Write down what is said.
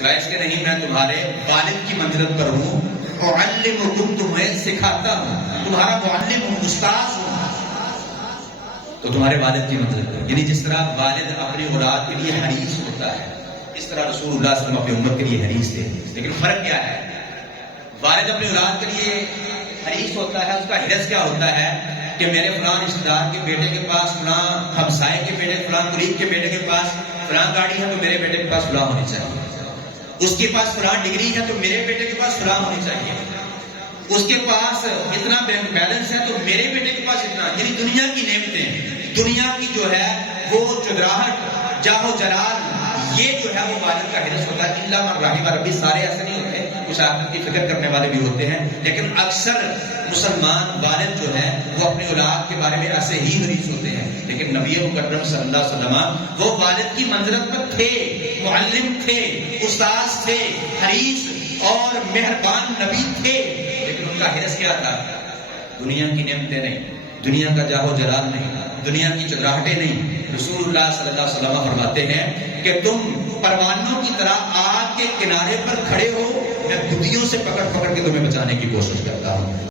سوائے اس کے نہیں میں تمہارے والد کی منزلت پر ہوں، اعلمکم تمہیں سکھاتا ہوں، تمہارا معلم ہوں، استاذ ہوں، تو تمہارے والد کی منزلت پر. یعنی جس طرح والد اپنی اولاد کے لیے حریص ہوتا ہے، اس طرح رسول اللہ صلی اللہ علیہ وسلم اپنی امت کے لیے حریص تھے. لیکن فرق کیا ہے؟ والد اپنی اولاد کے لیے حریص ہوتا ہے، اس کا حرص کیا ہوتا ہے کہ میرے فلاں رشتہ دار کے بیٹے کے پاس، فلاں ہمسائے کے بیٹے، فلاں قریب کے بیٹے کے پاس فلاں گاڑی ہے تو میرے بیٹے کے پاس فلاں ہونی چاہیے، اس کے پاس فلاں ڈگری ہے تو میرے بیٹے کے پاس فلاں ہونی چاہیے، اس کے پاس اتنا بینک بیلنس ہے تو میرے بیٹے کے پاس اتنا. یعنی دنیا کی نعمتیں، دنیا کی جو ہے وہ چدراہٹ، جاہ و جلال، یہ جو ہے وہ والد کا حرص ہوتا ہے. الا من رحم ربی، سارے ایسے نہیں ہوتے، کچھ آخرت کی فکر کرنے والے بھی ہوتے ہیں، لیکن اکثر مسلمان والد جو ہے وہ اپنے اولاد کے بارے میں ایسے ہی حریص ہوتے ہیں. لیکن نبی مکرم صلی اللہ علیہ وسلم وہ والد کی منزلت پر تھے، معلم تھے، استاذ تھے، حریص اور مہربان نبی تھے. لیکن ان کا حرص کیا تھا؟ دنیا کی نعمتیں نہیں، دنیا کا جاہ و جلال نہیں، دنیا کی چدراہٹیں نہیں. رسول اللہ صلی اللہ علیہ وسلم فرماتے ہیں کہ تم پروانوں کی طرح آگ کے کنارے پر کھڑے ہو، میں بدیوں سے پکڑ پکڑ کے تمہیں بچانے کی کوشش کرتا ہوں.